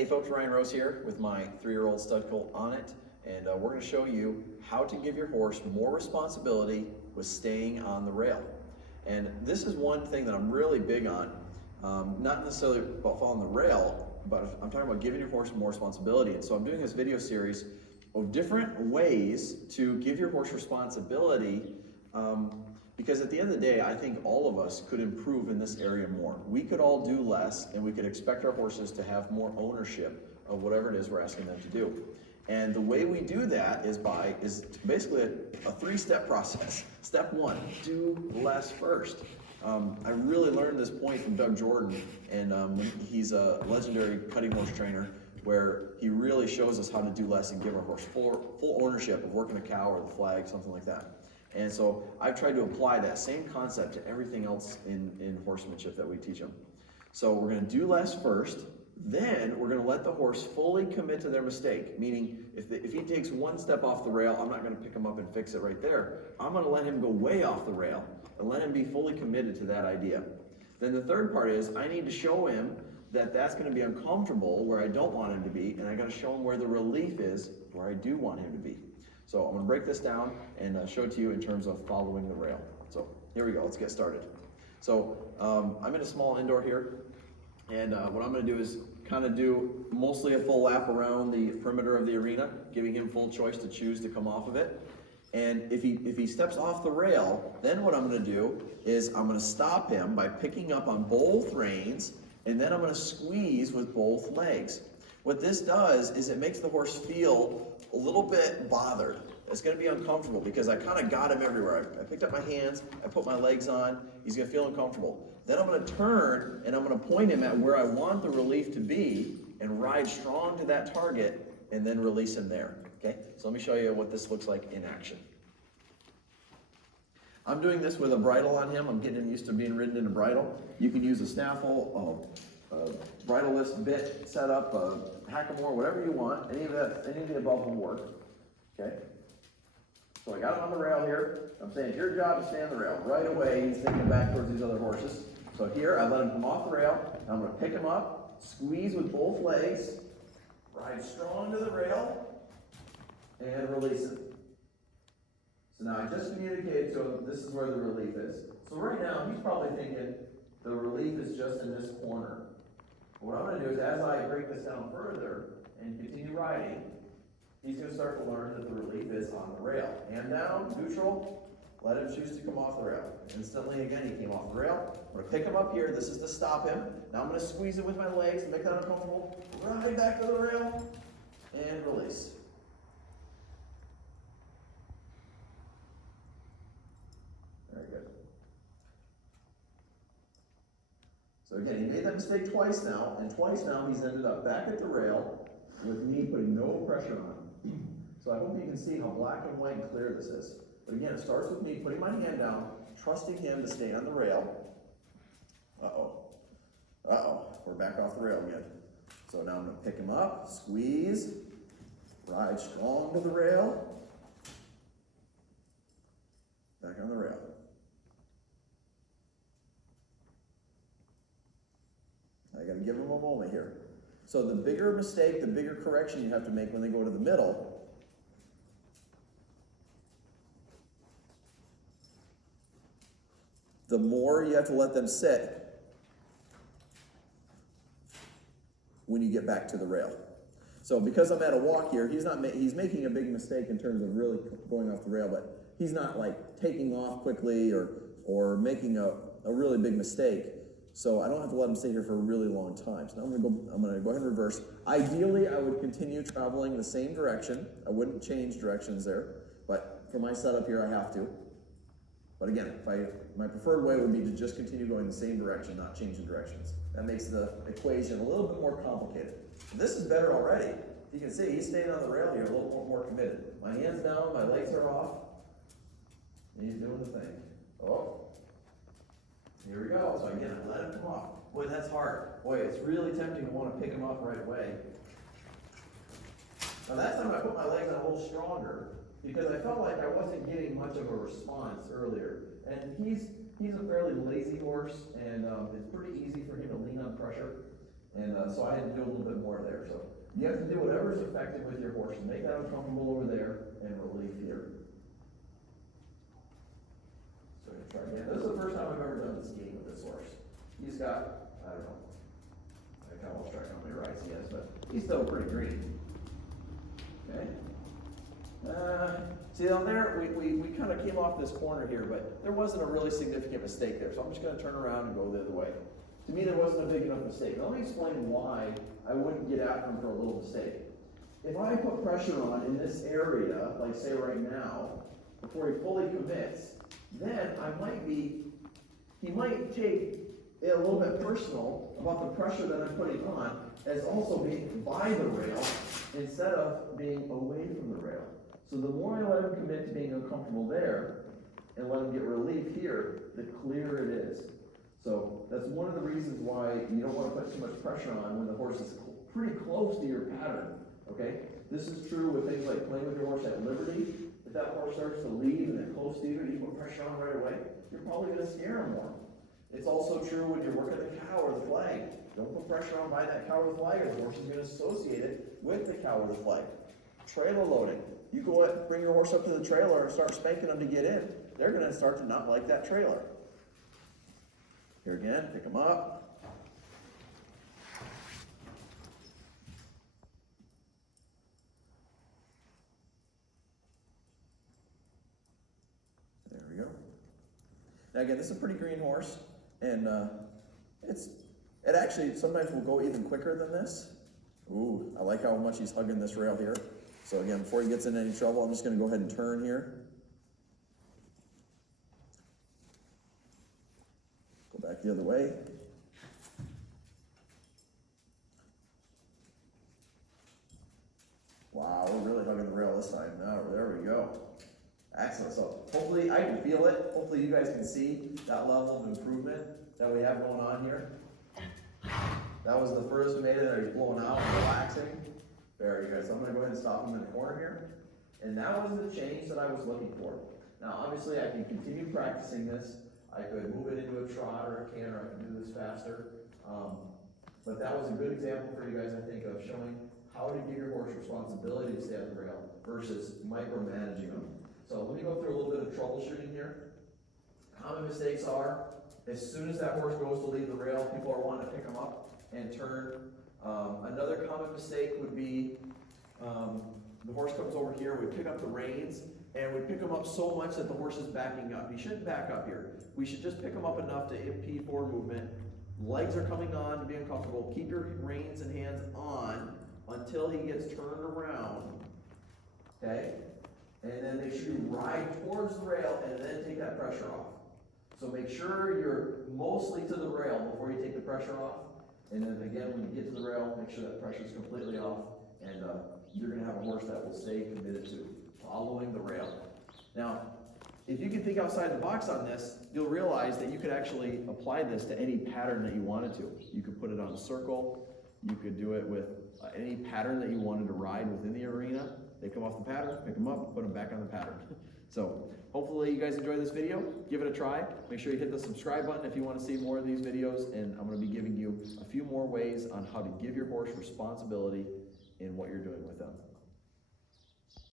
Hey folks, Ryan Rose here with my 3-year-old stud colt on it, and we're going to show you how to give your horse more responsibility with staying on the rail. And this is one thing that I'm really big on, not necessarily about following the rail, but I'm talking about giving your horse more responsibility. And so I'm doing this video series of different ways to give your horse responsibility, because at the end of the day, I think all of us could improve in this area more. We could all do less, and we could expect our horses to have more ownership of whatever it is we're asking them to do. And the way we do that is basically a 3-step process. Step 1, do less first. I really learned this point from Doug Jordan, and he's a legendary cutting horse trainer, where he really shows us how to do less and give our horse full ownership of working a cow or the flag, something like that. And so I've tried to apply that same concept to everything else in horsemanship that we teach them. So we're going to do less first, then we're going to let the horse fully commit to their mistake. Meaning, if he takes one step off the rail, I'm not going to pick him up and fix it right there. I'm going to let him go way off the rail and let him be fully committed to that idea. Then the third part is I need to show him that that's going to be uncomfortable where I don't want him to be, and I got to show him where the relief is where I do want him to be. So I'm going to break this down and show it to you in terms of following the rail. So here we go, let's get started. So I'm in a small indoor here, and what I'm going to do is kind of do mostly a full lap around the perimeter of the arena, giving him full choice to choose to come off of it. And if he steps off the rail, then what I'm going to do is I'm going to stop him by picking up on both reins, and then I'm going to squeeze with both legs. What this does is it makes the horse feel a little bit bothered. It's going to be uncomfortable because I kind of got him everywhere. I picked up my hands, I put my legs on, he's going to feel uncomfortable. Then I'm going to turn and I'm going to point him at where I want the relief to be and ride strong to that target and then release him there. Okay? So let me show you what this looks like in action. I'm doing this with a bridle on him. I'm getting him used to being ridden in a bridle. You can use a snaffle, bridle-less bit setup, hackamore, whatever you want. Any of the above will work. Okay? So I got him on the rail here. I'm saying it's your job to stay on the rail. Right away, he's thinking back towards these other horses. So here, I let him come off the rail. I'm going to pick him up, squeeze with both legs, ride strong to the rail, and release him. So now I just communicated, so this is where the relief is. So right now, he's probably thinking the relief is just in this corner. What I'm going to do is, as I break this down further and continue riding, he's going to start to learn that the relief is on the rail. Hand down, neutral, let him choose to come off the rail. Instantly, again, he came off the rail. I'm going to pick him up here. This is to stop him. Now I'm going to squeeze it with my legs to make that uncomfortable. Ride back to the rail and release. Very good. So again, he made that mistake twice now, and twice now he's ended up back at the rail with me putting no pressure on him. So I hope you can see how black and white and clear this is. But again, it starts with me putting my hand down, trusting him to stay on the rail. We're back off the rail again. So now I'm going to pick him up, squeeze, ride strong to the rail, back on the rail. I got to give them a moment here. So the bigger mistake, the bigger correction you have to make when they go to the middle, the more you have to let them sit when you get back to the rail. So because I'm at a walk here, he's making a big mistake in terms of really going off the rail, but he's not like taking off quickly or making a really big mistake. So I don't have to let him stay here for a really long time. So now I'm going to go ahead and reverse. Ideally, I would continue traveling the same direction. I wouldn't change directions there, but for my setup here, I have to. But again, my preferred way would be to just continue going the same direction, not changing directions. That makes the equation a little bit more complicated. This is better already. You can see he's staying on the rail here a little more committed. My hand's down, my legs are off, and he's doing the thing. Oh. Here we go. So again, I let him come off. Boy, that's hard. Boy, it's really tempting to want to pick him up right away. Now that time I put my legs on a little stronger because I felt like I wasn't getting much of a response earlier. And he's a fairly lazy horse, and it's pretty easy for him to lean on pressure. And so I had to do a little bit more there. So you have to do whatever is effective with your horse. Make that uncomfortable over there and relief here. So I'm gonna try again. This is the first time I've ever done this game with this horse. He's got, I don't know, I kind of lost track how many rides he has, but he's still pretty green. Okay. See down there, we kind of came off this corner here, but there wasn't a really significant mistake there. So I'm just going to turn around and go the other way. To me, there wasn't a big enough mistake. Now, let me explain why I wouldn't get after him for a little mistake. If I put pressure on in this area, like say right now, before he fully commits, then he might take it a little bit personal about the pressure that I'm putting on as also being by the rail instead of being away from the rail. So the more I let him commit to being uncomfortable there and let him get relief here, the clearer it is. So that's one of the reasons why you don't want to put too much pressure on when the horse is pretty close to your pattern, okay? This is true with things like playing with your horse at liberty. If that horse starts to lead and they're close to you and you put pressure on right away, you're probably going to scare him more. It's also true when you're working the cow or the flag. Don't put pressure on by that cow or the flag, or the horse is going to associate it with the cow or the flag. Trailer loading. You go and bring your horse up to the trailer and start spanking them to get in. They're going to start to not like that trailer. Here again, pick them up. There we go. Now again, this is a pretty green horse, and it actually sometimes will go even quicker than this. Ooh, I like how much he's hugging this rail here. So again, before he gets in any trouble, I'm just going to go ahead and turn here. Go back the other way. Wow, we're really hugging the rail this time. Now, there we go. Excellent. So hopefully I can feel it. Hopefully you guys can see that level of improvement that we have going on here. That was the first we made it. There he's blowing out and relaxing. Very good. So I'm going to go ahead and stop him in the corner here. And that was the change that I was looking for. Now obviously I can continue practicing this. I could move it into a trot or a canter. I can do this faster. But that was a good example for you guys, I think, of showing how to give your horse responsibility to stay at the rail versus micromanaging them. So let me go through a little bit of troubleshooting here. Common mistakes are, as soon as that horse goes to leave the rail, people are wanting to pick them up and turn. Another common mistake would be, the horse comes over here, we pick up the reins, and we pick them up so much that the horse is backing up. He shouldn't back up here. We should just pick him up enough to impede forward movement. Legs are coming on to be uncomfortable. Keep your reins and hands on until he gets turned around, okay? And then make sure you ride towards the rail and then take that pressure off. So make sure you're mostly to the rail before you take the pressure off. And then again, when you get to the rail, make sure that pressure is completely off. And you're going to have a horse that will stay committed to following the rail. Now, if you can think outside the box on this, you'll realize that you could actually apply this to any pattern that you wanted to. You could put it on a circle. You could do it with any pattern that you wanted to ride within the arena. They come off the pattern, pick them up, put them back on the pattern. So hopefully you guys enjoyed this video. Give it a try. Make sure you hit the subscribe button if you want to see more of these videos. And I'm going to be giving you a few more ways on how to give your horse responsibility in what you're doing with them.